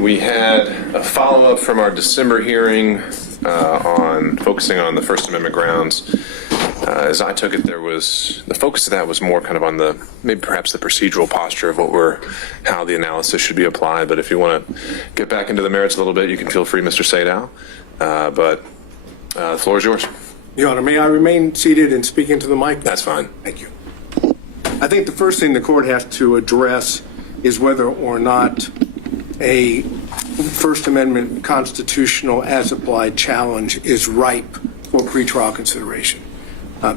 We had a follow-up from our December hearing on focusing on the First Amendment grounds. As I took it, the focus of that was more kind of on maybe perhaps the procedural posture of how the analysis should be applied. But if you want to get back into the merits a little bit, you can feel free, Mr. Sadow. But the floor is yours. Your Honor, may I remain seated and speak into the mic? That's fine. Thank you. I think the first thing the court has to address is whether or not a First Amendment constitutional as-applied challenge is ripe for pretrial consideration.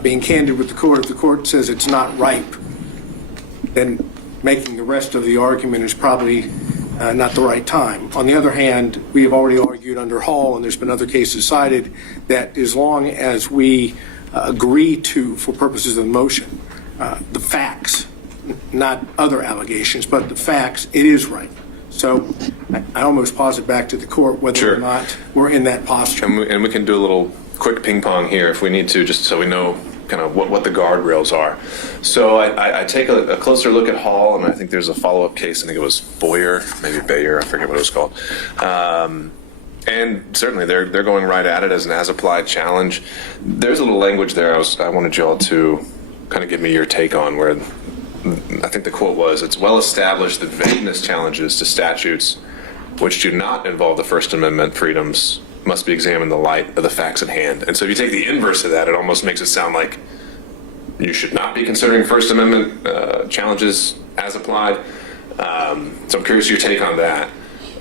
Being candid with the court, if the court says it's not ripe, then making the rest of the argument is probably not the right time. On the other hand, we have already argued under Hall, and there's been other cases cited, that as long as we agree to, for purposes of the motion, the facts, not other allegations, but the facts, it is ripe. So I almost posit back to the court whether or not we're in that posture. And we can do a little quick ping pong here if we need to, just so we know kind of what the guardrails are. So I take a closer look at Hall, and I think there's a follow-up case. I think it was Boyer, maybe Bayer, I forget what it was called. And certainly they're going right at it as an as-applied challenge. There's a little language there I wanted you all to kind of give me your take on, where I think the quote was, "It's well established that vagueness challenges to statutes which do not involve the First Amendment freedoms must be examined in the light of the facts at hand." And so if you take the inverse of that, it almost makes it sound like you should not be considering First Amendment challenges as applied. So I'm curious your take on that.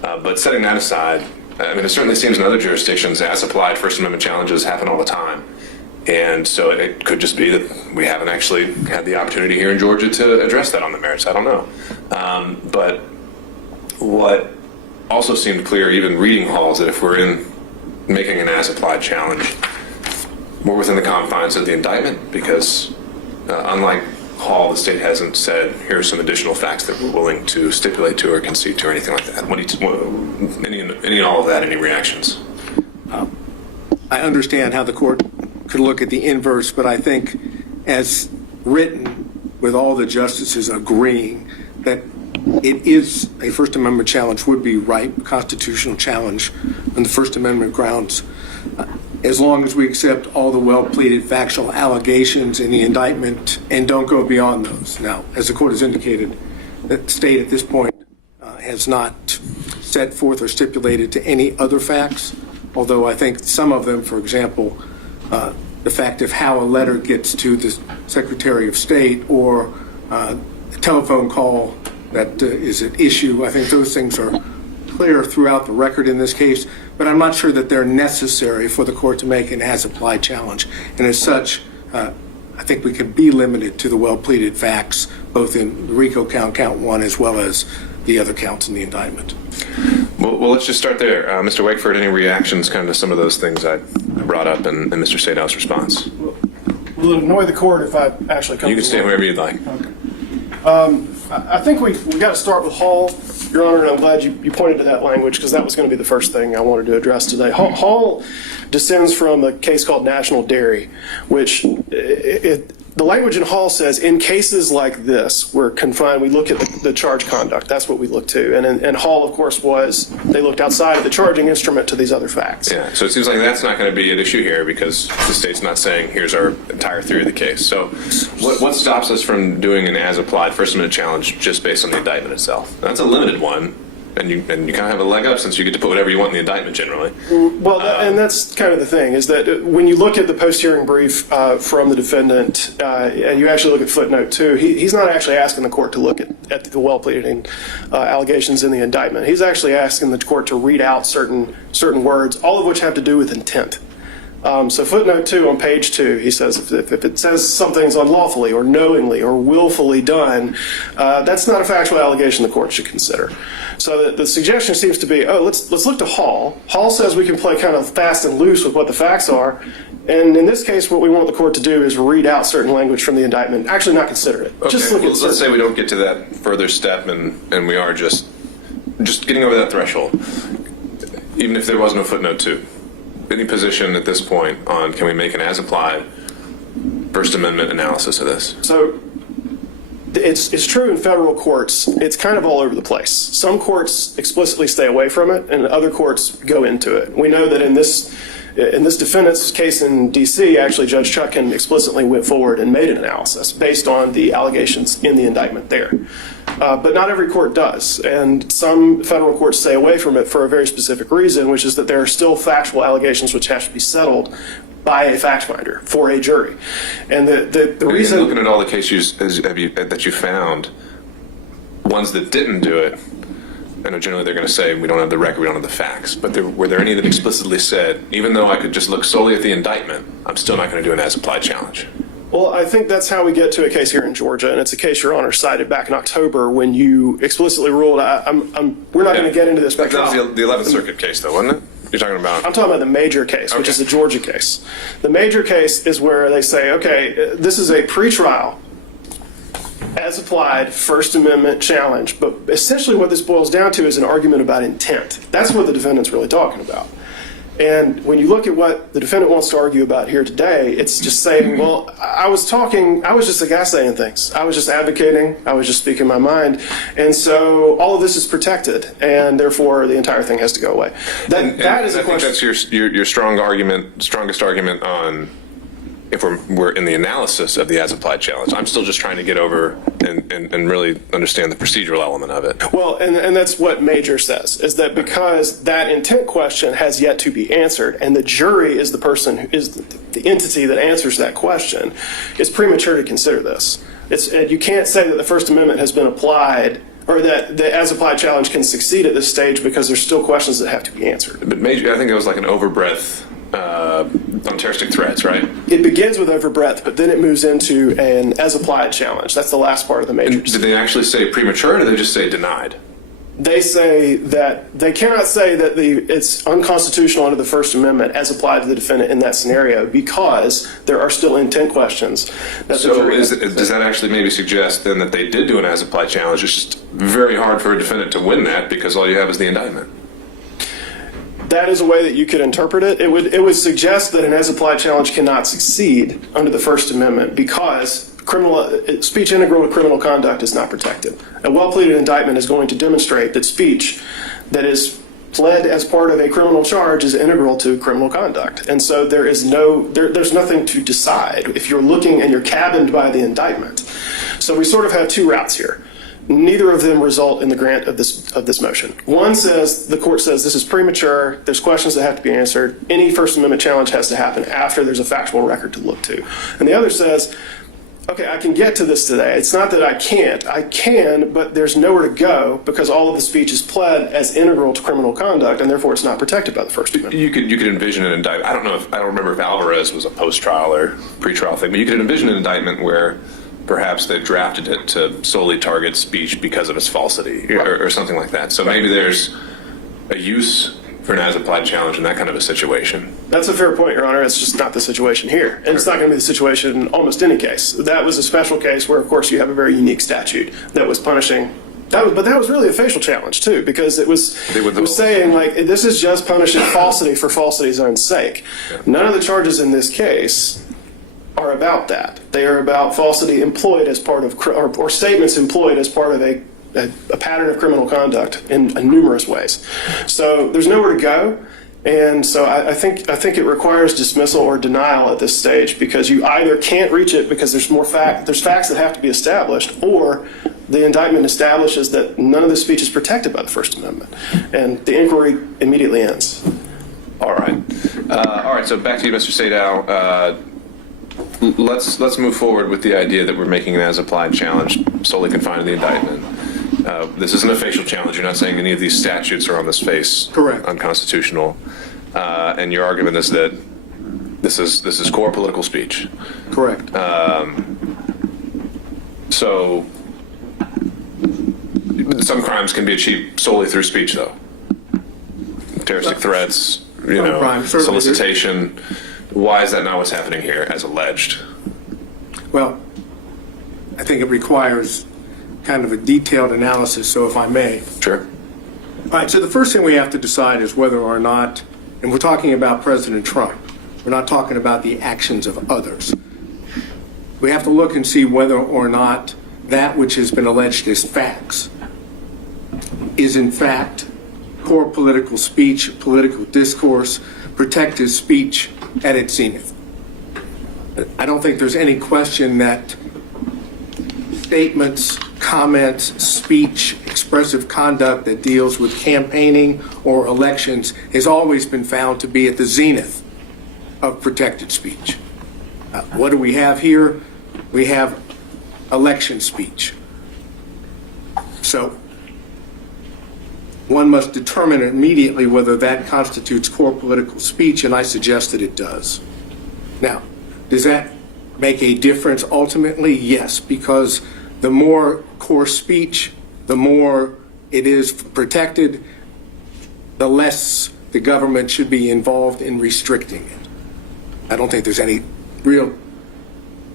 But setting that aside, I mean, it certainly seems in other jurisdictions as applied First Amendment challenges happen all the time. And so it could just be that we haven't actually had the opportunity here in Georgia to address that on the merits. I don't know. But what also seemed clear, even reading Hall, is that if we're making an as-applied challenge, we're within the confines of the indictment, because unlike Hall, the state hasn't said, here's some additional facts that we're willing to stipulate to or concede to or anything like that. Any and all of that, any reactions? I understand how the court could look at the inverse, but I think as written, with all the justices agreeing that it is a First Amendment challenge, would be ripe constitutional challenge on the First Amendment grounds, as long as we accept all the well-pleaded factual allegations in the indictment and don't go beyond those. Now, as the court has indicated, the state at this point has not set forth or stipulated to any other facts, although I think some of them, for example, the fact of how a letter gets to the Secretary of State or a telephone call that is at issue, I think those things are clear throughout the record in this case, but I'm not sure that they're necessary for the court to make an as-applied challenge. And as such, I think we can be limited to the well-pleaded facts, both in the RICO count 1, as well as the other counts in the indictment. Well, let's just start there. Mr. Wakeford, any reactions kind of to some of those things I brought up in Mr. Sadow's response? Will it annoy the court if I actually come? You can stay wherever you'd like. Okay. I think we got to start with Hall, Your Honor, and I'm glad you pointed to that language, because that was going to be the first thing I wanted to address today. Hall descends from a case called National Dairy, which the language in Hall says, in cases like this, we're confined, we look at the charge conduct. That's what we look to. And Hall, of course, they looked outside of the charging instrument to these other facts. Yeah, so it seems like that's not going to be an issue here, because the state's not saying, here's our entire theory of the case. So what stops us from doing an as-applied First Amendment challenge just based on the indictment itself? That's a limited one. And you kind of have a leg up, since you get to put whatever you want in the indictment generally. Well, and that's kind of the thing, is that when you look at the post-hearing brief from the defendant, and you actually look at footnote 2, he's not actually asking the court to look at the well-pleaded allegations in the indictment. He's actually asking the court to read out certain words, all of which have to do with intent. So footnote 2 on page 2, he says if it says something's unlawfully or knowingly or willfully done, that's not a factual allegation the court should consider. So the suggestion seems to be, let's look to Hall. Hall says we can play kind of fast and loose with what the facts are. And in this case, what we want the court to do is read out certain language from the indictment, actually not consider it. Okay, just look at let's say we don't get to that further step and we are just getting over that threshold, even if there was no footnote 2. Any position at this point on, can we make an as-applied First Amendment analysis of this? So It's true in federal courts. It's kind of all over the place. Some courts explicitly stay away from it, and other courts go into it. We know that in this defendant's case in D.C., actually Judge Chutkan explicitly went forward and made an analysis based on the allegations in the indictment there. But not every court does, and some federal courts stay away from it for a very specific reason, which is that there are still factual allegations which have to be settled by a fact finder for a jury. And the reason... Looking at all the cases that you found, ones that didn't do it, I know generally they're going to say we don't have the record, we don't have the facts, but were there any that explicitly said, even though I could just look solely at the indictment, I'm still not going to do an as-applied challenge? Well, I think that's how we get to a case here in Georgia, and it's a case Your Honor cited back in October when you explicitly ruled, we're not going to get into this. That was the 11th Circuit case, though, wasn't it? You're talking about? I'm talking about the major case, which is the Georgia case. The major case is where they say, okay, this is a pretrial, as applied, First Amendment challenge, but essentially what this boils down to is an argument about intent. That's what the defendant's really talking about. And when you look at what the defendant wants to argue about here today, it's just saying, well, I was just a guy saying things. I was just advocating. I was just speaking my mind. And so all of this is protected, and therefore the entire thing has to go away. That is a question. I think that's your strongest argument on if we're in the analysis of the as-applied challenge. I'm still just trying to get over and really understand the procedural element of it. Well, and that's what Major says, is that because that intent question has yet to be answered, and the jury is the person who is the entity that answers that question, it's premature to consider this. You can't say that the First Amendment has been applied, or that the as-applied challenge can succeed at this stage because there's still questions that have to be answered. But Major, I think it was like an overbreadth on terroristic threats, right? It begins with overbreadth, but then it moves into an as-applied challenge. That's the last part of the major. Did they actually say premature, or did they just say denied? They say that they cannot say that it's unconstitutional under the First Amendment as applied to the defendant in that scenario because there are still intent questions. So does that actually maybe suggest then that they did do an as-applied challenge? It's just very hard for a defendant to win that because all you have is the indictment. That is a way that you could interpret it. It would suggest that an as-applied challenge cannot succeed under the First Amendment because speech integral to criminal conduct is not protected. A well-pleaded indictment is going to demonstrate that speech that is pled as part of a criminal charge is integral to criminal conduct. And so there's nothing to decide if you're looking and you're cabined by the indictment. So we sort of have two routes here. Neither of them result in the grant of this motion. One says, the court says this is premature, there's questions that have to be answered, any First Amendment challenge has to happen after there's a factual record to look to. And the other says, okay, I can get to this today. It's not that I can't. I can, but there's nowhere to go because all of the speech is pled as integral to criminal conduct, and therefore it's not protected by the First Amendment. You could envision an indictment. I don't remember if Alvarez was a post-trial or pre-trial thing, but you could envision an indictment where perhaps they drafted it to solely target speech because of its falsity or something like that. So maybe there's a use for an as-applied challenge in that kind of a situation. That's a fair point, Your Honor. It's just not the situation here. And it's not going to be the situation in almost any case. That was a special case where, of course, you have a very unique statute that was punishing. But that was really a facial challenge, too, because it was saying, like, this is just punishing falsity for falsity's own sake. Yeah. None of the charges in this case are about that. They are about falsity employed as part of, or statements employed as part of a pattern of criminal conduct in numerous ways. So there's nowhere to go. And so I think it requires dismissal or denial at this stage because you either can't reach it because there's facts that have to be established, or the indictment establishes that none of the speech is protected by the First Amendment. And the inquiry immediately ends. All right. All right, so back to you, Mr. Sadow. Let's move forward with the idea that we're making an as-applied challenge solely confined to the indictment. This isn't a facial challenge. You're not saying any of these statutes are on this face correct, unconstitutional. And your argument is that this is core political speech. Correct. So some crimes can be achieved solely through speech, though. Terroristic threats, solicitation. Why is that not what's happening here, as alleged? Well, I think it requires kind of a detailed analysis, so if I may. Sure. All right, so the first thing we have to decide is whether or not, and we're talking about President Trump, we're not talking about the actions of others. We have to look and see whether or not that which has been alleged as facts is in fact core political speech, political discourse, protected speech at its zenith. I don't think there's any question that statements, comments, speech, expressive conduct that deals with campaigning or elections has always been found to be at the zenith of protected speech. What do we have here? We have election speech. So one must determine immediately whether that constitutes core political speech, and I suggest that it does. Now, does that make a difference ultimately? Yes, because the more core speech, the more it is protected, the less the government should be involved in restricting it. I don't think there's any real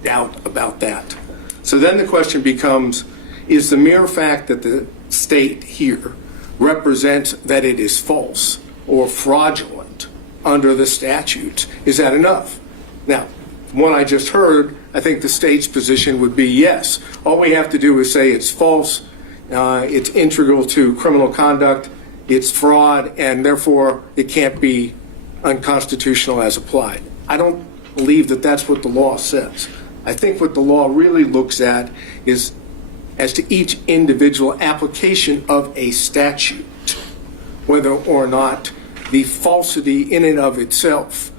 doubt about that. So then the question becomes, is the mere fact that the state here represents that it is false or fraudulent under the statute, is that enough? Now, from what I just heard, I think the state's position would be yes. All we have to do is say it's false, it's integral to criminal conduct, it's fraud, and therefore it can't be unconstitutional as applied. I don't believe that that's what the law says. I think what the law really looks at is as to each individual application of a statute, whether or not the falsity in and of itself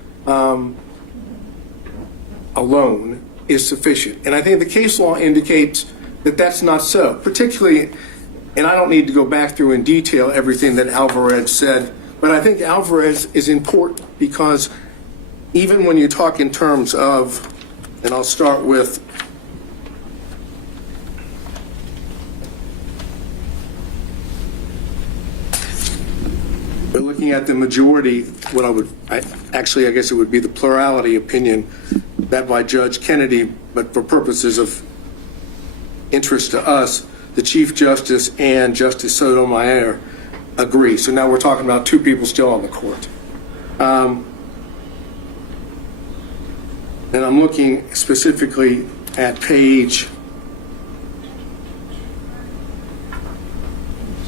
alone is sufficient. And I think the case law indicates that that's not so, particularly, and I don't need to go back through in detail everything that Alvarez said, but I think Alvarez is important because even when you talk in terms of, and I'll start with we're looking at the majority, I guess it would be the plurality opinion that by Judge Kennedy, but for purposes of interest to us, the Chief Justice and Justice Sotomayor agree. So now we're talking about two people still on the court. And I'm looking specifically at page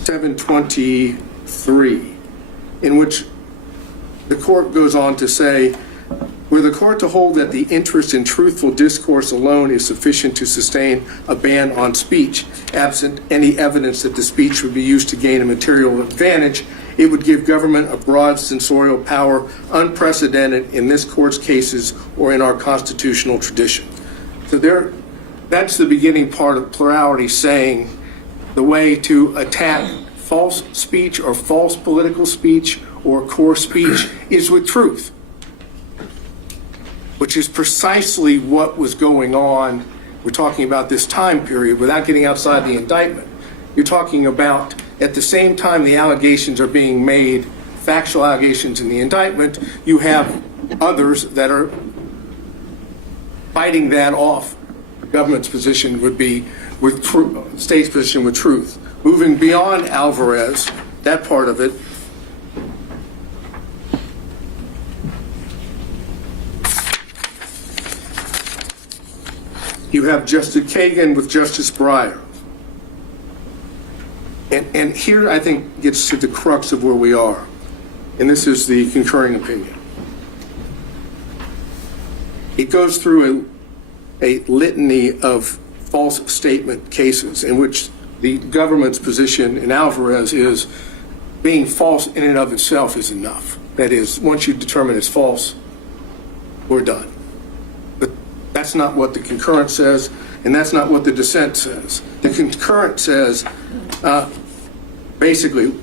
723, in which the court goes on to say, were the court to hold that the interest in truthful discourse alone is sufficient to sustain a ban on speech, absent any evidence that the speech would be used to gain a material advantage, it would give government a broad censorial power unprecedented in this court's cases or in our constitutional tradition. So that's the beginning part of plurality, saying the way to attack false speech or false political speech or core speech is with truth, which is precisely what was going on. We're talking about this time period without getting outside the indictment. You're talking about at the same time the allegations are being made, factual allegations in the indictment, you have others that are fighting that off. The government's position would be with state's position with truth. Moving beyond Alvarez, that part of it, you have Justice Kagan with Justice Breyer. And here I think gets to the crux of where we are. And this is the concurring opinion. It goes through a litany of false statement cases in which the government's position in Alvarez is being false in and of itself is enough. That is, once you determine it's false, we're done. But that's not what the concurrent says, and that's not what the dissent says. The concurrent says, basically,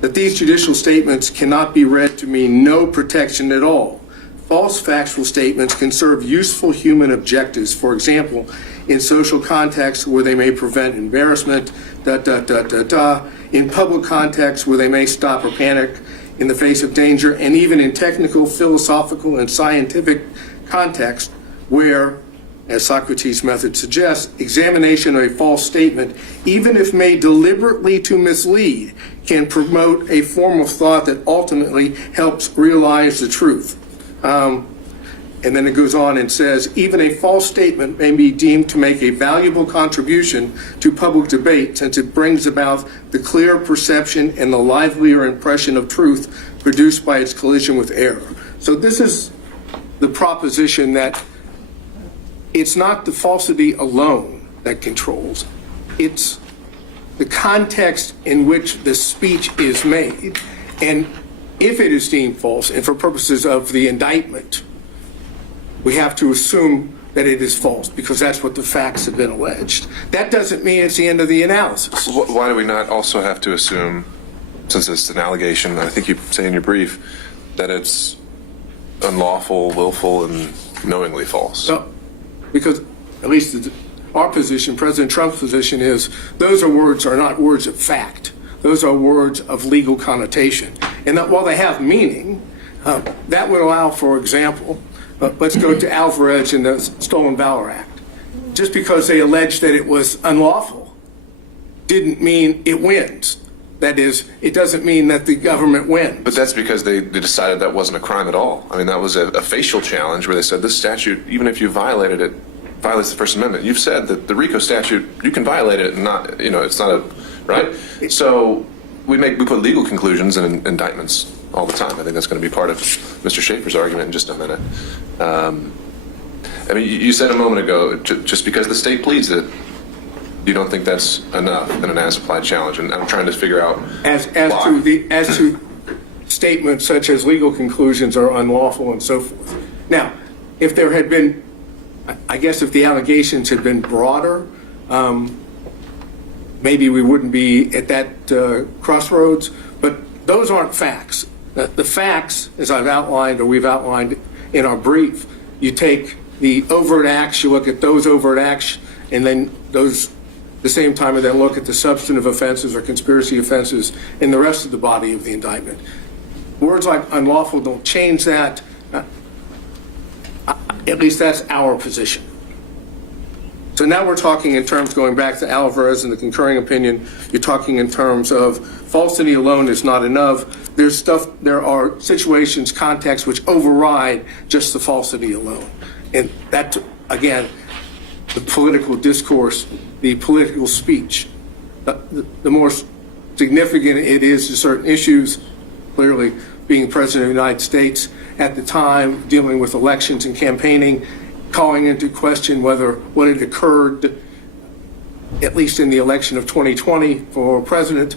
that these judicial statements cannot be read to mean no protection at all. False factual statements can serve useful human objectives, for example, in social contexts where they may prevent embarrassment, in public contexts where they may stop or panic in the face of danger, and even in technical, philosophical, and scientific contexts where, as Socrates' method suggests, examination of a false statement, even if made deliberately to mislead, can promote a form of thought that ultimately helps realize the truth. And then it goes on and says, even a false statement may be deemed to make a valuable contribution to public debate since it brings about the clear perception and the livelier impression of truth produced by its collision with error. So this is the proposition that it's not the falsity alone that controls. It's the context in which the speech is made. And if it is deemed false, and for purposes of the indictment, we have to assume that it is false because that's what the facts have been alleged. That doesn't mean it's the end of the analysis. Why do we not also have to assume, since it's an allegation, I think you say in your brief, that it's unlawful, willful, and knowingly false? No, because at least our position, President Trump's position is those are not words of fact. Those are words of legal connotation. And that while they have meaning, that would allow, for example, let's go to Alvarez and the Stolen Valor Act. Just because they alleged that it was unlawful didn't mean it wins. That is, it doesn't mean that the government wins. But that's because they decided that wasn't a crime at all. I mean, that was a facial challenge where they said this statute, even if you violated it, violates the First Amendment. You've said that the RICO statute, you can violate it and not, it's not a, right? So we put legal conclusions in indictments all the time. I think that's going to be part of Mr. Schaefer's argument in just a minute. I mean, you said a moment ago, just because the state pleads it, you don't think that's enough in an as-applied challenge, and I'm trying to figure out as to statements such as legal conclusions are unlawful and so forth. Now, if there had been, I guess if the allegations had been broader, maybe we wouldn't be at that crossroads, but those aren't facts. The facts, as I've outlined or we've outlined in our brief, you take the overt acts, you look at those overt acts, and then those the same time and then look at the substantive offenses or conspiracy offenses in the rest of the body of the indictment. Words like unlawful don't change that. At least that's our position. So now we're talking in terms, going back to Alvarez and the concurring opinion, you're talking in terms of falsity alone is not enough. There are situations, contexts which override just the falsity alone. And that, again, the political discourse, the political speech, the more significant it is to certain issues, clearly being President of the United States at the time, dealing with elections and campaigning, calling into question whether what had occurred, at least in the election of 2020 for president,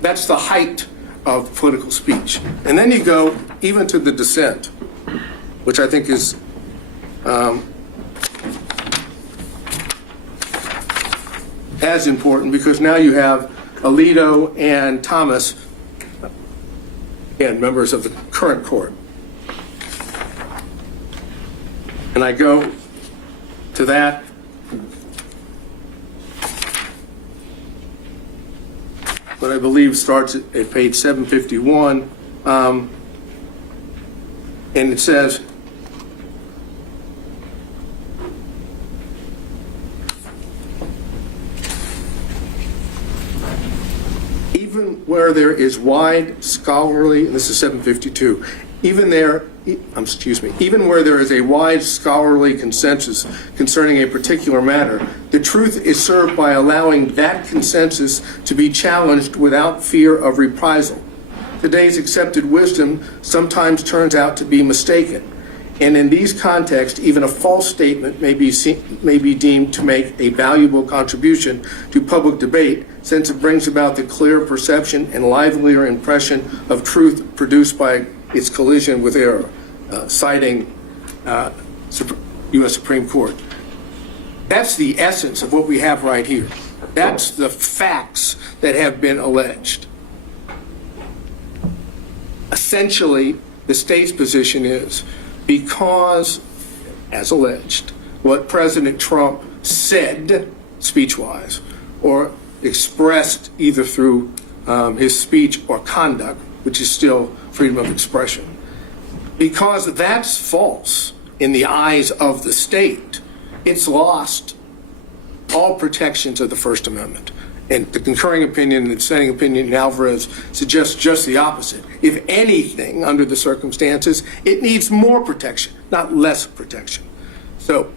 that's the height of political speech. And then you go even to the dissent, which I think is as important, because now you have Alito and Thomas, again, members of the current court. And I go to that. What I believe starts at page 751, and it says, even where there is wide scholarly, and this is 752, even where there is a wide scholarly consensus concerning a particular matter, the truth is served by allowing that consensus to be challenged without fear of reprisal. Today's accepted wisdom sometimes turns out to be mistaken, and in these contexts, even a false statement may be deemed to make a valuable contribution to public debate, since it brings about the clear perception and livelier impression of truth produced by its collision with error, citing U.S. Supreme Court. That's the essence of what we have right here. That's the facts that have been alleged. Essentially, the state's position is because, as alleged, what President Trump said speech-wise or expressed either through his speech or conduct, which is still freedom of expression, because that's false in the eyes of the state, it's lost all protections of the First Amendment. And the concurring opinion and the dissenting opinion in Alvarez suggests just the opposite. If anything, under the circumstances, it needs more protection, not less protection. So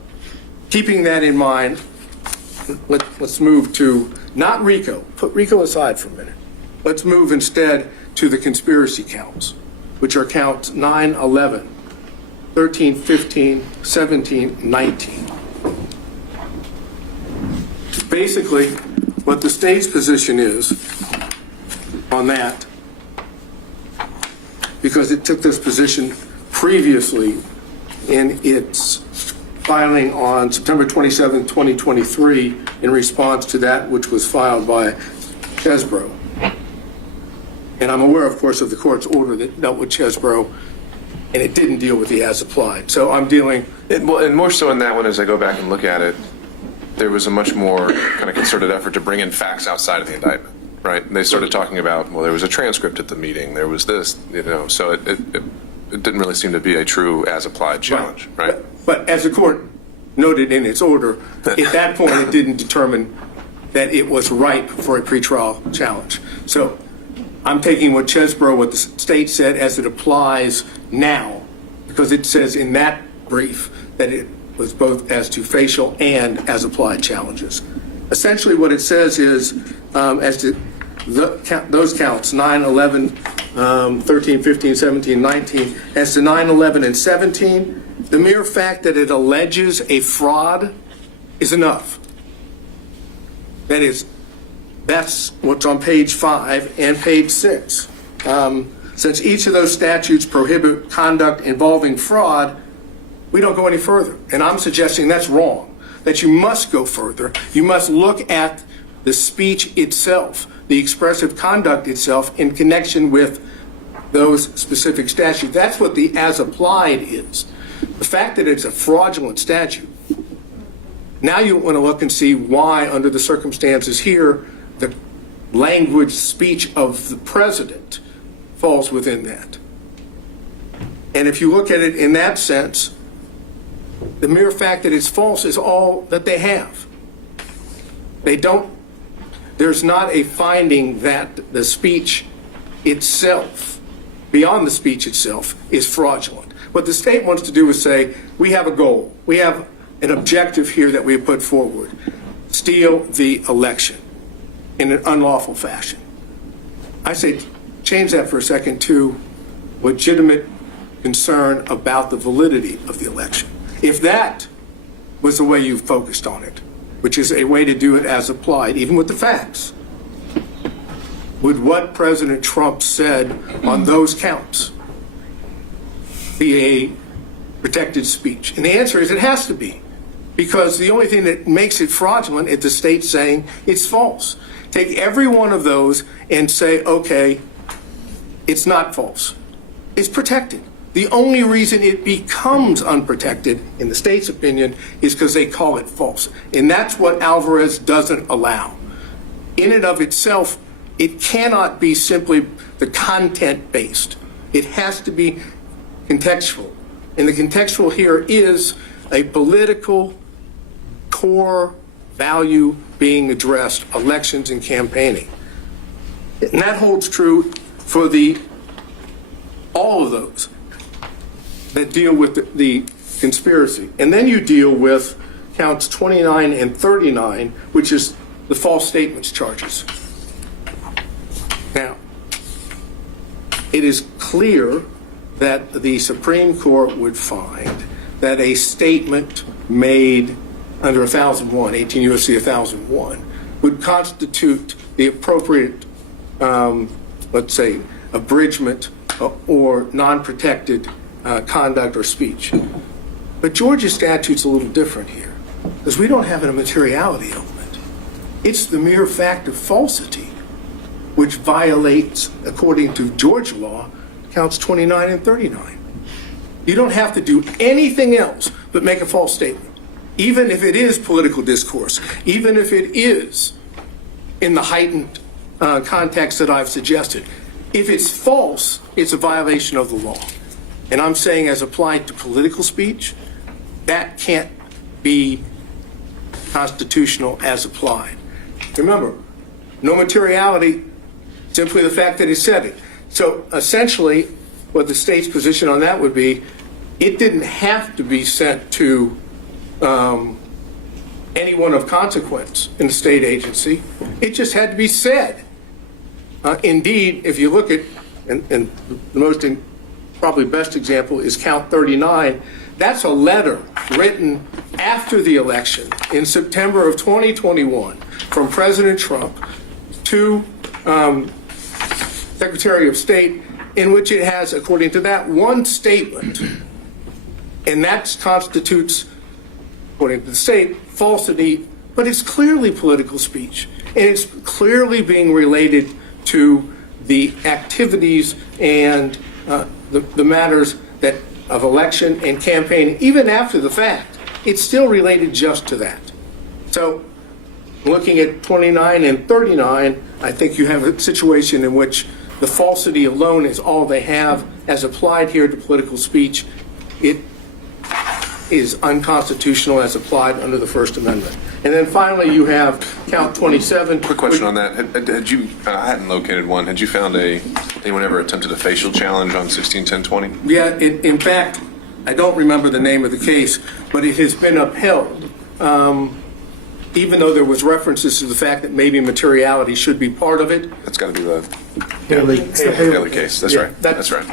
keeping that in mind, let's move to not RICO. Put RICO aside for a minute. Let's move instead to the conspiracy counts, which are counts 9, 11, 13, 15, 17, 19. Basically, what the state's position is on that, because it took this position previously in its filing on September 27, 2023, in response to that which was filed by Chesbrough. And I'm aware, of course, of the court's order that dealt with Chesbrough, and it didn't deal with the as-applied. So I'm dealing... And more so in that one, as I go back and look at it, there was a much more kind of concerted effort to bring in facts outside of the indictment, right? And they started talking about, well, there was a transcript at the meeting, there was this, so it didn't really seem to be a true as-applied challenge, right? But as the court noted in its order, at that point it didn't determine that it was ripe for a pretrial challenge. So I'm taking what Chesbrough, what the state said, as it applies now, because it says in that brief that it was both as to facial and as applied challenges. Essentially what it says is, as to those counts, 9, 11, 13, 15, 17, 19, as to 9, 11, and 17, the mere fact that it alleges a fraud is enough. That's what's on page 5 and page 6. Since each of those statutes prohibit conduct involving fraud, we don't go any further. And I'm suggesting that's wrong, that you must go further. You must look at the speech itself, the expressive conduct itself in connection with those specific statutes. That's what the as applied is. The fact that it's a fraudulent statute, now you want to look and see why, under the circumstances here, the language speech of the president falls within that. And if you look at it in that sense, the mere fact that it's false is all that they have. There's not a finding that the speech itself, beyond the speech itself, is fraudulent. What the state wants to do is say, we have a goal. We have an objective here that we have put forward. Steal the election in an unlawful fashion. I say change that for a second to legitimate concern about the validity of the election. If that was the way you focused on it, which is a way to do it as applied, even with the facts, would what President Trump said on those counts be a protected speech? And the answer is it has to be, because the only thing that makes it fraudulent is the state saying it's false. Take every one of those and say, okay, it's not false. It's protected. The only reason it becomes unprotected, in the state's opinion, is because they call it false. And that's what Alvarez doesn't allow. In and of itself, it cannot be simply the content-based. It has to be contextual. And the contextual here is a political core value being addressed, elections and campaigning. And that holds true for all of those that deal with the conspiracy. And then you deal with counts 29 and 39, which is the false statements charges. Now, it is clear that the Supreme Court would find that a statement made under 1001, 18 U.S.C. 1001, would constitute the appropriate, let's say, abridgment or non-protected conduct or speech. But Georgia's statute's a little different here, because we don't have a materiality element. It's the mere fact of falsity, which violates, according to Georgia law, counts 29 and 39. You don't have to do anything else but make a false statement, even if it is political discourse, even if it is in the heightened context that I've suggested. If it's false, it's a violation of the law. And I'm saying, as applied to political speech, that can't be constitutional as applied. Remember, No materiality, simply the fact that he said it. So essentially, what the state's position on that would be, it didn't have to be sent to anyone of consequence in the state agency. It just had to be said. Indeed, if you look at, and the most probably best example is count 39, that's a letter written after the election in September of 2021 from President Trump to Secretary of State, in which it has, according to that, one statement, and that constitutes, according to the state, falsity, but it's clearly political speech, and it's clearly being related to the activities and the matters that of election and campaign. Even after the fact, it's still related just to that. So looking at 29 and 39, I think you have a situation in which the falsity alone is all they have as applied here to political speech. It is unconstitutional as applied under the First Amendment. And then finally, you have count 27. Quick question on that. Had you, I hadn't located one, had you found anyone ever attempted a facial challenge on 161020? Yeah, in fact, I don't remember the name of the case, but it has been upheld. Even though there was references to the fact that maybe materiality should be part of it. That's got to be the Haley case. That's Yeah, right. That's right.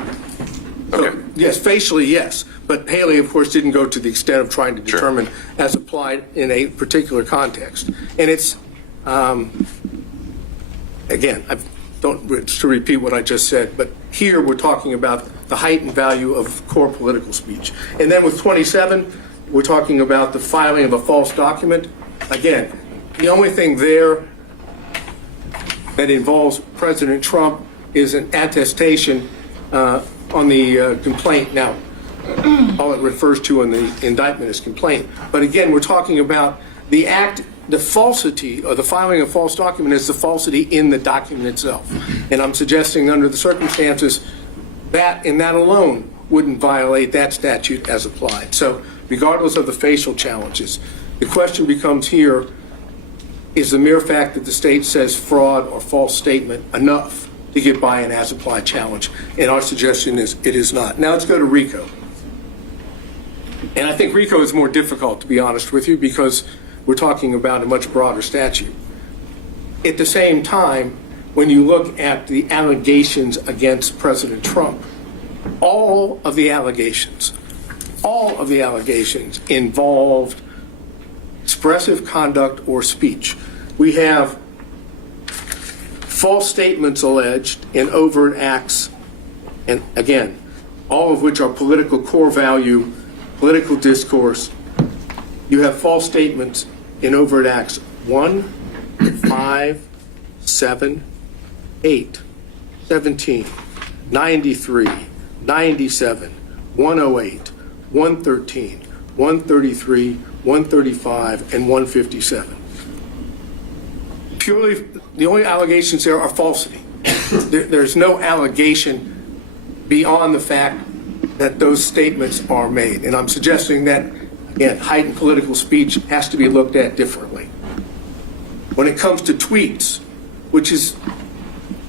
Okay. So, yes, facially, yes. But Haley, of course, didn't go to the extent of trying to Sure. determine as applied in a particular context. And it's, again, I don't to repeat what I just said, but here we're talking about the heightened value of core political speech. And then with 27, we're talking about the filing of a false document. Again, the only thing there that involves President Trump is an attestation on the complaint. Now, all it refers to in the indictment is complaint. But again, we're talking about the act, the falsity, or the filing of false document is the falsity in the document itself. And I'm suggesting under the circumstances that, and that alone, wouldn't violate that statute as applied. So regardless of the facial challenges, the question becomes here, is the mere fact that the state says fraud or false statement enough to get by an as-applied challenge? And our suggestion is it is not. Now let's go to RICO. And I think RICO is more difficult, to be honest with you, because we're talking about a much broader statute. At the same time, when you look at the allegations against President Trump, all of the allegations involved expressive conduct or speech. We have false statements alleged in overt acts, and again, all of which are political core value, political discourse. You have false statements in overt acts 1, 5, 7, 8, 17, 93, 97, 108, 113, 133, 135, and 157. Purely, the only allegations there are falsity. There's no allegation beyond the fact that those statements are made. And I'm suggesting that, again, heightened political speech has to be looked at differently. When it comes to tweets, which is,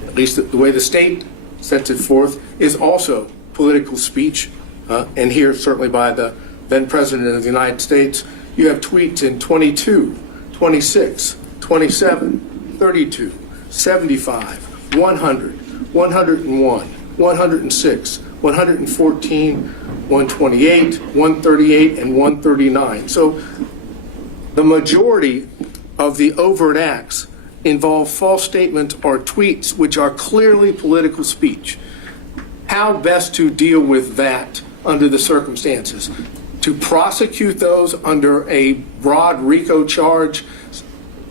at least the way the state sets it forth, is also political speech, and here certainly by the then President of the United States, you have tweets in 22, 26, 27, 32, 75, 100, 101, 106, 114, 128, 138, and 139. So the majority of the overt acts involve false statements or tweets which are clearly political speech. How best to deal with that under the circumstances? To prosecute those under a broad RICO charge,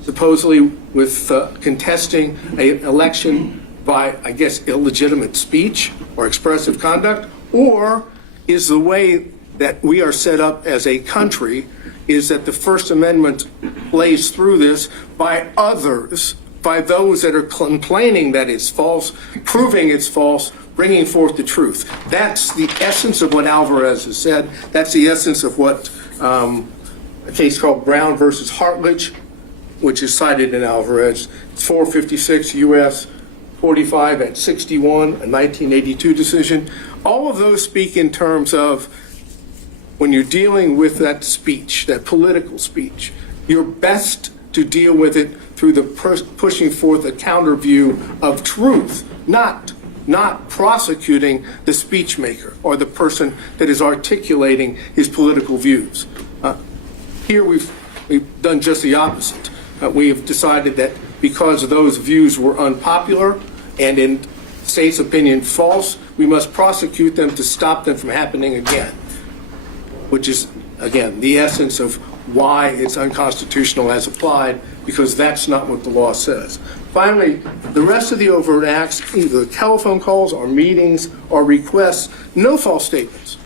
supposedly with contesting an election by, I guess, illegitimate speech or expressive conduct? Or is the way that we are set up as a country is that the First Amendment plays through this by others, by those that are complaining that it's false, proving it's false, bringing forth the truth? That's the essence of what Alvarez has said. That's the essence of what a case called Brown versus Hartledge which is cited in Alvarez. It's 456 U.S. 45 at 61, a 1982 decision. All of those speak in terms of when you're dealing with that speech, that political speech, you're best to deal with it through the pushing forth a counter view of truth, not prosecuting the speech maker or the person that is articulating his political views. Here we've done just the opposite. We have decided that because those views were unpopular and in state's opinion false, we must prosecute them to stop them from happening again, which is, again, the essence of why it's unconstitutional as applied, because that's not what the law says. Finally, the rest of the overt acts, either telephone calls or meetings or requests, no false statements.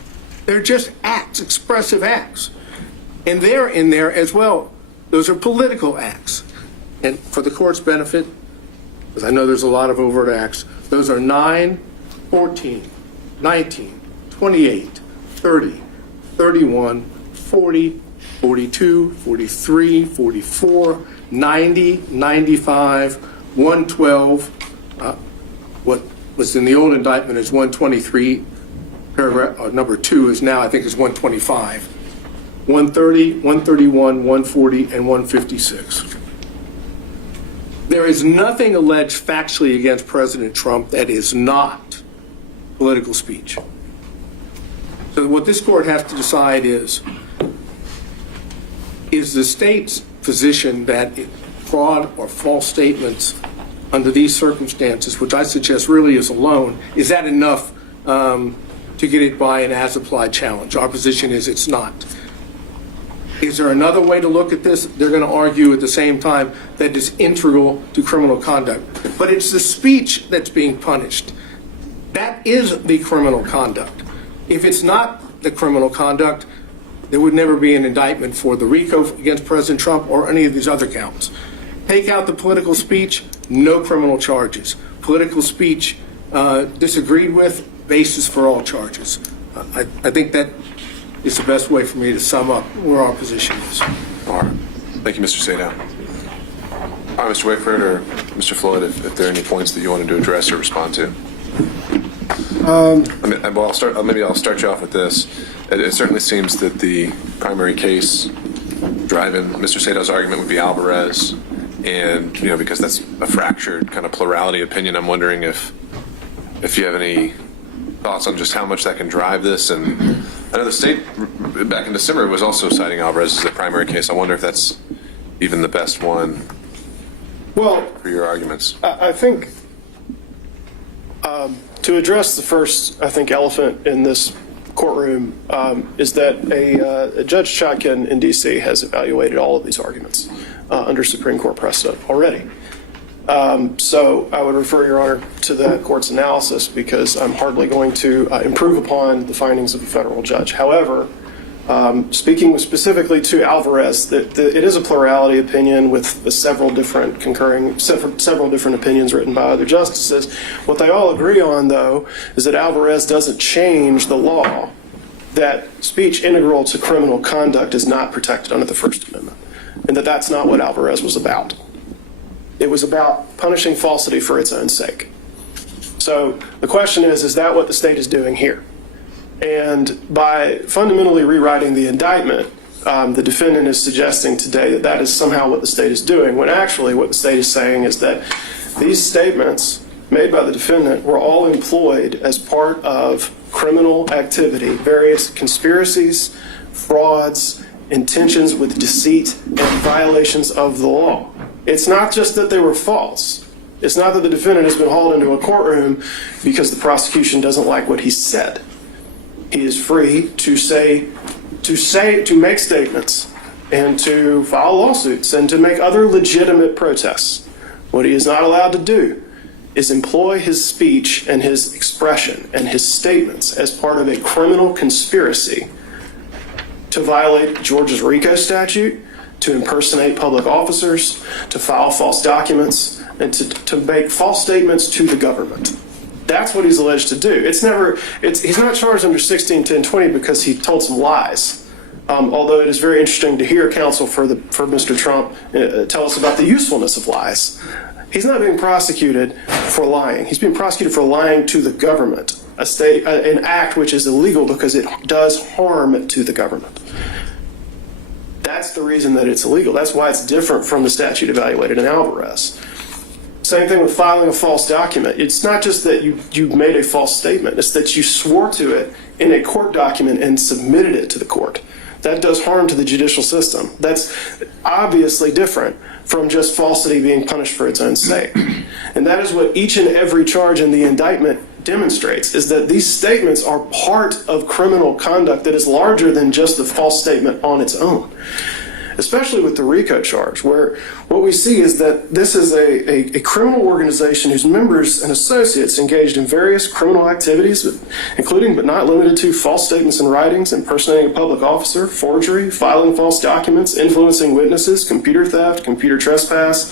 They're just acts, expressive acts. And they're in there as well. Those are political acts. And for the court's benefit, because I know there's a lot of overt acts, those are 9, 14, 19, 28, 30, 31, 40, 42, 43, 44, 90, 95, 112. What was in the old indictment is 123. Paragraph number 2 is now, I think, is 125. 130, 131, 140, and 156. There is nothing alleged factually against President Trump that is not political speech. So what this court has to decide is the state's position that fraud or false statements under these circumstances, which I suggest really is alone, is that enough to get it by an as-applied challenge? Our position is it's not. Is there another way to look at this? They're going to argue at the same time that it's integral to criminal conduct. But it's the speech that's being punished. That is the criminal conduct. If it's not the criminal conduct, there would never be an indictment for the RICO against President Trump or any of these other counts. Take out the political speech, no criminal charges. Political speech disagreed with, basis for all charges. I think that is the best way for me to sum up where our position is. All right. Thank you, Mr. Sadow. All right, Mr. Wakeford or Mr. Floyd, if there are any points that you wanted to address or respond to. Maybe I'll start you off with this. It certainly seems that the primary case driving Mr. Sadow's argument would be Alvarez, and because that's a fractured kind of plurality opinion, I'm wondering if you have any thoughts on just how much that can drive this. And I know the state back in December was also citing Alvarez as the primary case. I wonder if that's even the best one for your arguments. I think to address the first, elephant in this courtroom is that a Judge Chotkin in D.C. has evaluated all of these arguments under Supreme Court precedent already. So I would refer, Your Honor, to that court's analysis, because I'm hardly going to improve upon the findings of a federal judge. However, speaking specifically to Alvarez, that it is a plurality opinion with several different opinions written by other justices. What they all agree on, though, is that Alvarez doesn't change the law, that speech integral to criminal conduct is not protected under the First Amendment, and that that's not what Alvarez was about. It was about punishing falsity for its own sake. So the question is that what the state is doing here? And by fundamentally rewriting the indictment, the defendant is suggesting today that that is somehow what the state is doing, when actually what the state is saying is that these statements made by the defendant were all employed as part of criminal activity, various conspiracies, frauds, intentions with deceit, and violations of the law. It's not just that they were false. It's not that the defendant has been hauled into a courtroom because the prosecution doesn't like what he said. He is free to make statements and to file lawsuits and to make other legitimate protests. What he is not allowed to do is employ his speech and his expression and his statements as part of a criminal conspiracy to violate Georgia's RICO statute, to impersonate public officers, to file false documents, and to make false statements to the government. That's what he's alleged to do. He's not charged under 161020 because he told some lies Although it is very interesting to hear counsel for Mr. Trump tell us about the usefulness of lies. He's not being prosecuted for lying. He's being prosecuted for lying to the government, an act which is illegal because it does harm to the government. That's the reason that it's illegal. That's why it's different from the statute evaluated in Alvarez. Same thing with filing a false document. It's not just that you made a false statement. It's that you swore to it in a court document and submitted it to the court. That does harm to the judicial system. That's obviously different from just falsity being punished for its own sake. And that is what each and every charge in the indictment demonstrates, is that these statements are part of criminal conduct that is larger than just the false statement on its own. Especially with the RICO charge, where what we see is that this is a criminal organization whose members and associates engaged in various criminal activities, including but not limited to false statements and writings, impersonating a public officer, forgery, filing false documents, influencing witnesses, computer theft, computer trespass,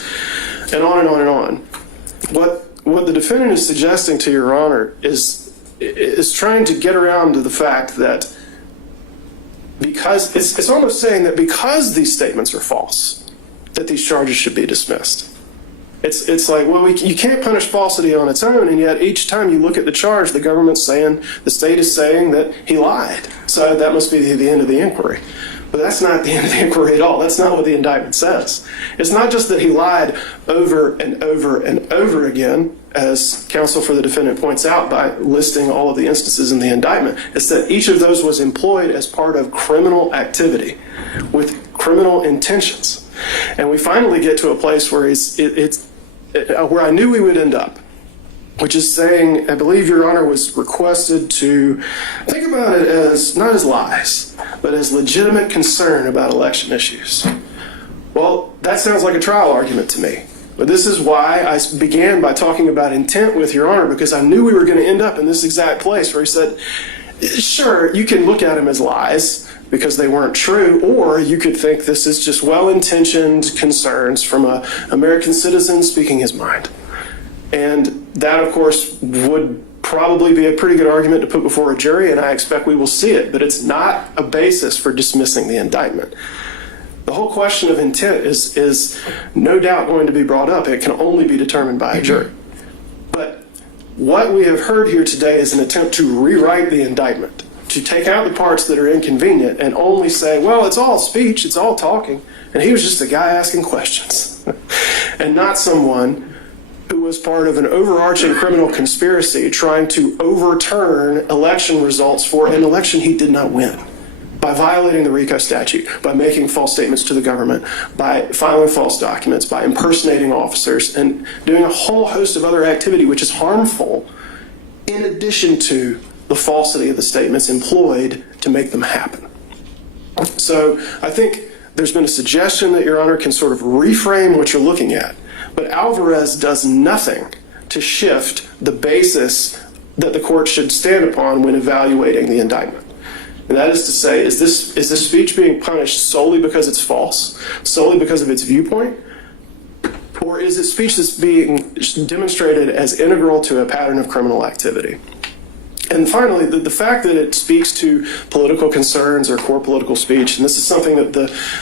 and on and on and on. What the defendant is suggesting to Your Honor is trying to get around to the fact that because it's almost saying that because these statements are false, that these charges should be dismissed. It's like, well, you can't punish falsity on its own, and yet each time you look at the charge, the government's saying, the state is saying that he lied. So that must be the end of the inquiry. But that's not the end of the inquiry at all. That's not what the indictment says. It's not just that he lied over and over and over again, as counsel for the defendant points out by listing all of the instances in the indictment. It's that each of those was employed as part of criminal activity with criminal intentions. And we finally get to a place where where I knew we would end up, which is saying, I believe Your Honor was requested to think about it as not as lies, but as legitimate concern about election issues. Well, that sounds like a trial argument to me. But this is why I began by talking about intent with Your Honor, because I knew we were going to end up in this exact place where he said, sure, you can look at them as lies because they weren't true, or you could think this is just well-intentioned concerns from an American citizen speaking his mind. And that, of course, would probably be a pretty good argument to put before a jury, and I expect we will see it, but it's not a basis for dismissing the indictment. The whole question of intent is no doubt going to be brought up. It can only be determined by a jury. But what we have heard here today is an attempt to rewrite the indictment, to take out the parts that are inconvenient and only say, well, it's all speech, it's all talking, and he was just a guy asking questions, and not someone who was part of an overarching criminal conspiracy trying to overturn election results for an election he did not win, by violating the RICO statute, by making false statements to the government, by filing false documents, by impersonating officers, and doing a whole host of other activity which is harmful, in addition to the falsity of the statements employed to make them happen. So I think there's been a suggestion that Your Honor can sort of reframe what you're looking at, but Alvarez does nothing to shift the basis that the court should stand upon when evaluating the indictment. And that is to say, is this speech being punished solely because it's false, solely because of its viewpoint, or is it speech that's being demonstrated as integral to a pattern of criminal activity? And finally, the fact that it speaks to political concerns or core political speech, and this is something that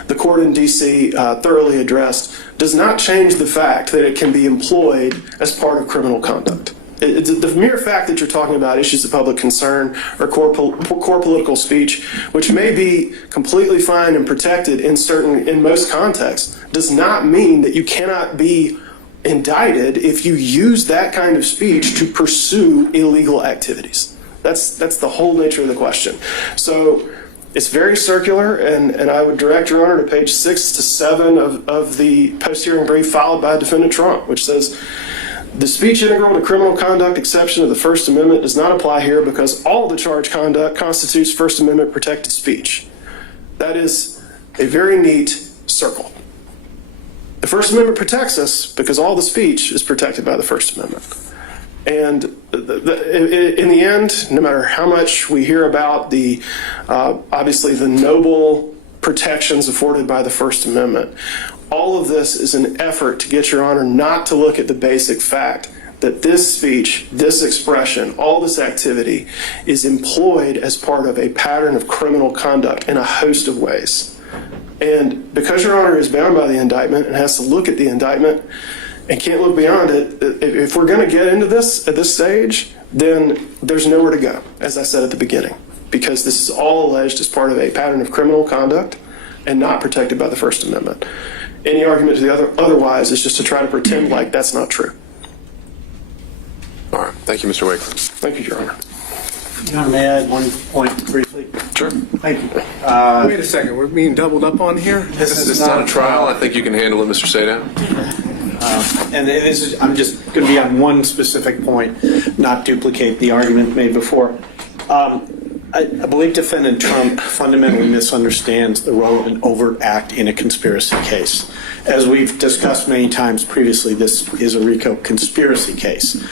the court in D.C. Thoroughly addressed, does not change the fact that it can be employed as part of criminal conduct. The mere fact that you're talking about issues of public concern or core political speech, which may be completely fine and protected in most contexts, does not mean that you cannot be indicted if you use that kind of speech to pursue illegal activities. That's the whole nature of the question. So it's very circular, and I would direct Your Honor to page 6 to 7 of the post-hearing brief filed by Defendant Trump, which says, the speech integral to criminal conduct exception of the First Amendment does not apply here because all the charged conduct constitutes First Amendment protected speech. That is a very neat circle. The First Amendment protects us because all the speech is protected by the First Amendment. And in the end, no matter how much we hear about obviously the noble protections afforded by the First Amendment, all of this is an effort to get Your Honor not to look at the basic fact that this speech, this expression, all this activity is employed as part of a pattern of criminal conduct in a host of ways. And because Your Honor is bound by the indictment and has to look at the indictment and can't look beyond it, if we're going to get into this at this stage, then there's nowhere to go, as I said at the beginning, because this is all alleged as part of a pattern of criminal conduct and not protected by the First Amendment. Any argument to the otherwise is just to try to pretend like that's not true. All right. Thank you, Mr. Wakeland. Thank you, Your Honor. Your Honor, may I add one point briefly? Sure. Thank you. Wait a second, we're being doubled up on here? This is not a trial. I think you can handle it, Mr. Sadow. And this is, I'm just going to be on one specific point, not duplicate the argument made before. I believe Defendant Trump fundamentally misunderstands the role of an overt act in a conspiracy case. As we've discussed many times previously, this is a RICO conspiracy case.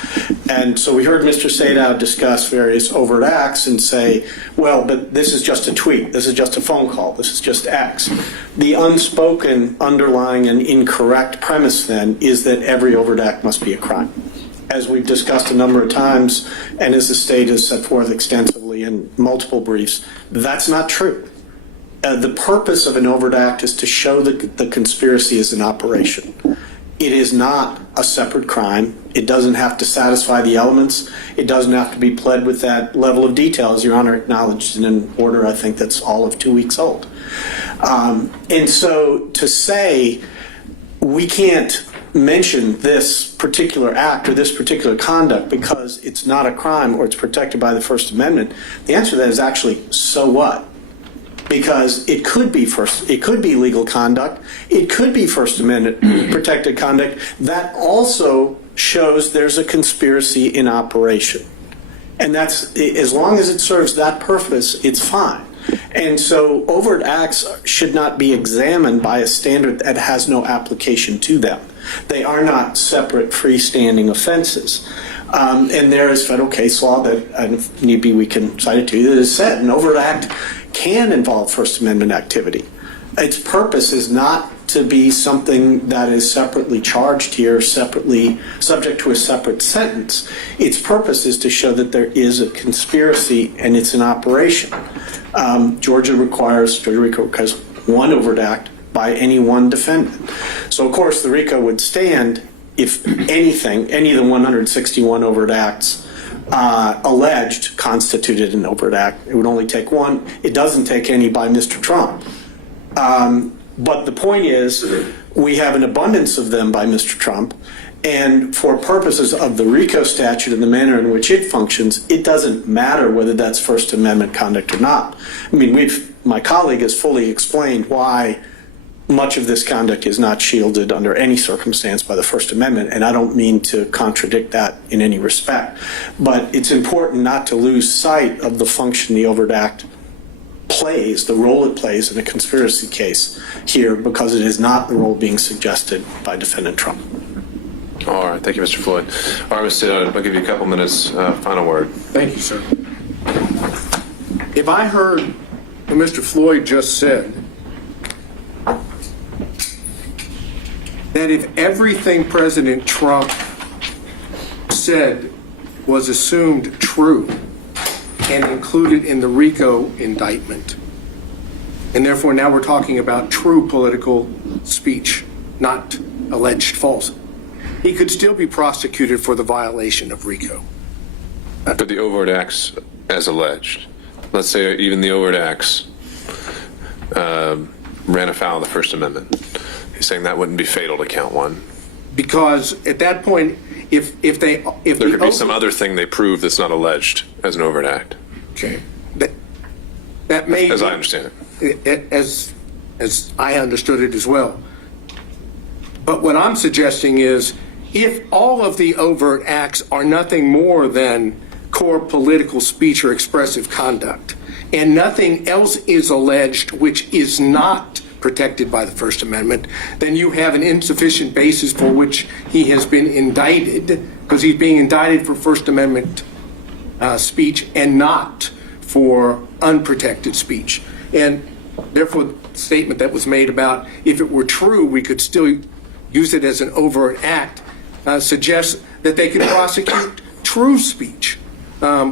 And so we heard Mr. Sadow discuss various overt acts and say, well, but this is just a tweet, this is just a phone call, this is just X. The unspoken, underlying, and incorrect premise then is that every overt act must be a crime. As we've discussed a number of times, and as the state has set forth extensively in multiple briefs, that's not true. The purpose of an overt act is to show that the conspiracy is an operation. It is not a separate crime. It doesn't have to satisfy the elements. It doesn't have to be pled with that level of detail, as Your Honor acknowledged in an order I think that's all of 2 weeks old. And so to say we can't mention this particular act or this particular conduct because it's not a crime or it's protected by the First Amendment, the answer to that is actually, so what? Because it could be legal conduct, it could be First Amendment protected conduct that also shows there's a conspiracy in operation. And that's, as long as it serves that purpose, it's fine. And so overt acts should not be examined by a standard that has no application to them. They are not separate freestanding offenses. And there is federal case law that, if need be, we can cite it to you, that has said an overt act can involve First Amendment activity. Its purpose is not to be something that is separately charged here, separately subject to a separate sentence. Its purpose is to show that there is a conspiracy and it's an operation. Georgia RICO requires one overt act by any one defendant. So, of course, the RICO would stand if anything, any of the 161 overt acts alleged constituted an overt act. It would only take one. It doesn't take any by Mr. Trump. But the point is, we have an abundance of them by Mr. Trump, and for purposes of the RICO statute and the manner in which it functions, it doesn't matter whether that's First Amendment conduct or not. I mean, my colleague has fully explained why much of this conduct is not shielded under any circumstance by the First Amendment, and I don't mean to contradict that in any respect. But it's important not to lose sight of the function the overt act plays, the role it plays in a conspiracy case here, because it is not the role being suggested by Defendant Trump. All right. Thank you, Mr. Floyd. All right, Mr. I'll give you a couple minutes. Final word. Thank you, sir. If I heard what Mr. Floyd just said, that if everything President Trump said was assumed true and included in the RICO indictment, and therefore now we're talking about true political speech, not alleged false, he could still be prosecuted for the violation of RICO. For the overt acts as alleged. Let's say even the overt acts ran afoul of the First Amendment. He's saying that wouldn't be fatal to count one. Because at that point, if there could be some other thing they prove that's not alleged as an overt act. Okay, that may, as I understand it, as I understood it as well. But what I'm suggesting is, if all of the overt acts are nothing more than core political speech or expressive conduct, and nothing else is alleged which is not protected by the First Amendment, then you have an insufficient basis for which he has been indicted, because he's being indicted for First Amendment speech and not for unprotected speech. And therefore, the statement that was made about if it were true, we could still use it as an overt act, suggests that they could prosecute true speech,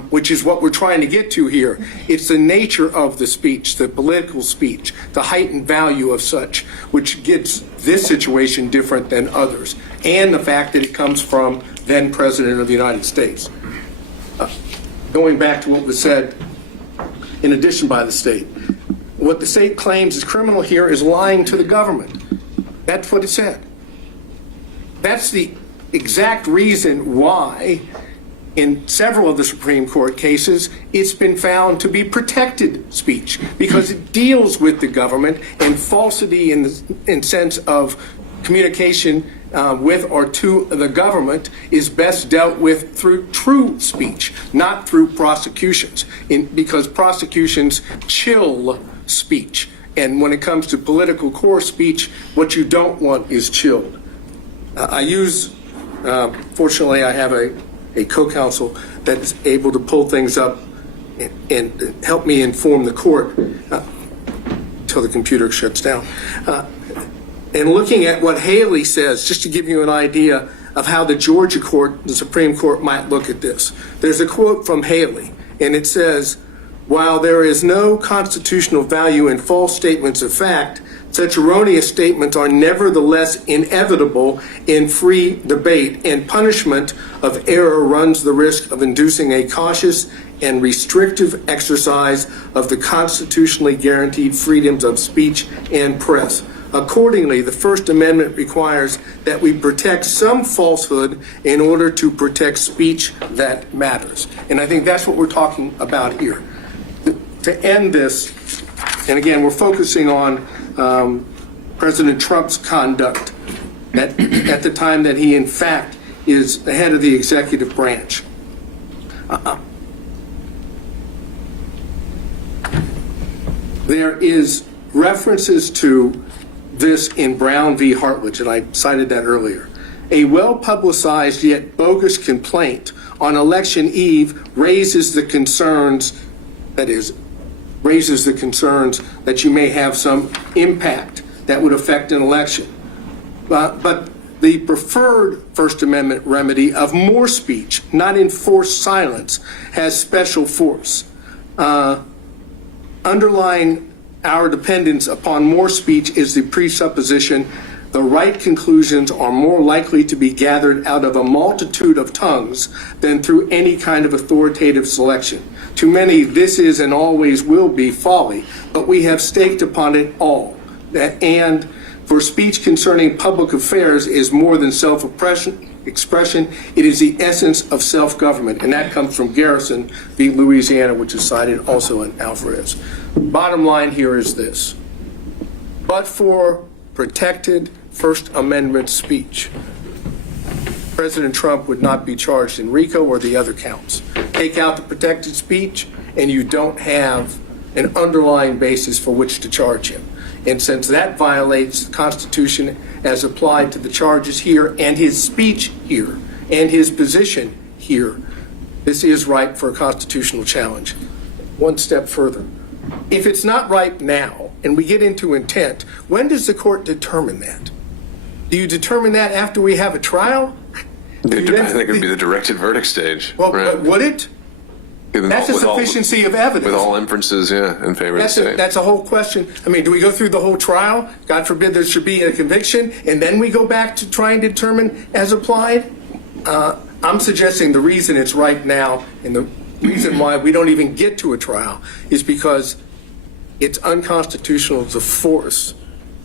which is what we're trying to get to here. It's the nature of the speech, the political speech, the heightened value of such, which gets this situation different than others, and the fact that it comes from then President of the United States. Going back to what was said in addition by the state, what the state claims is criminal here is lying to the government. That's what it said. That's the exact reason why in several of the Supreme Court cases, it's been found to be protected speech because it deals with the government, and falsity in sense of communication with or to the government is best dealt with through true speech, not through prosecutions, because prosecutions chill speech. And when it comes to political core speech, what you don't want is chilled. Fortunately, I have a co-counsel that's able to pull things up and help me inform the court until the computer shuts down. And looking at what Haley says, just to give you an idea of how the Georgia court, the Supreme Court, might look at this. There's a quote from Haley, and it says, "While there is no constitutional value in false statements of fact, such erroneous statements are nevertheless inevitable in free debate, and punishment of error runs the risk of inducing a cautious and restrictive exercise of the constitutionally guaranteed freedoms of speech and press. Accordingly, the First Amendment requires that we protect some falsehood in order to protect speech that matters." And I think that's what we're talking about here. To end this, and again, we're focusing on President Trump's conduct at the time that he, in fact, is the head of the executive branch. There is references to this in Brown v. Hartledge, and I cited that earlier. A well-publicized yet bogus complaint on election eve raises the concerns that you may have some impact that would affect an election. But the preferred First Amendment remedy of more speech, not enforced silence, has special force. Underlying our dependence upon more speech is the presupposition the right conclusions are more likely to be gathered out of a multitude of tongues than through any kind of authoritative selection. To many, this is and always will be folly, but we have staked upon it all. And for speech concerning public affairs is more than self-expression, it is the essence of self-government. And that comes from Garrison v. Louisiana, which is cited also in Alvarez. Bottom line here is this. But for protected First Amendment speech, President Trump would not be charged in RICO or the other counts. Take out the protected speech, and you don't have an underlying basis for which to charge him. And since that violates the Constitution as applied to the charges here and his speech here and his position here, this is ripe for a constitutional challenge. One step further. If it's not ripe now and we get into intent, when does the court determine that? Do you determine that after we have a trial? I think it would be the directed verdict stage. Well, right? Would it? That's a sufficiency of evidence. With all inferences, in favor of the state. That's a whole question. I mean, do we go through the whole trial? God forbid there should be a conviction, and then we go back to try and determine as applied? I'm suggesting the reason it's right now, and the reason why we don't even get to a trial, is because it's unconstitutional to force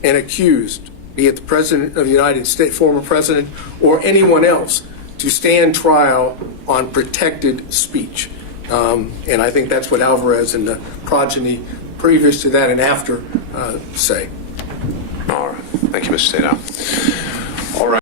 an accused, be it the President of the United States, former President, or anyone else, to stand trial on protected speech. And I think that's what Alvarez and the progeny previous to that and after say. All right. Thank you, Mr. Stadow. All right.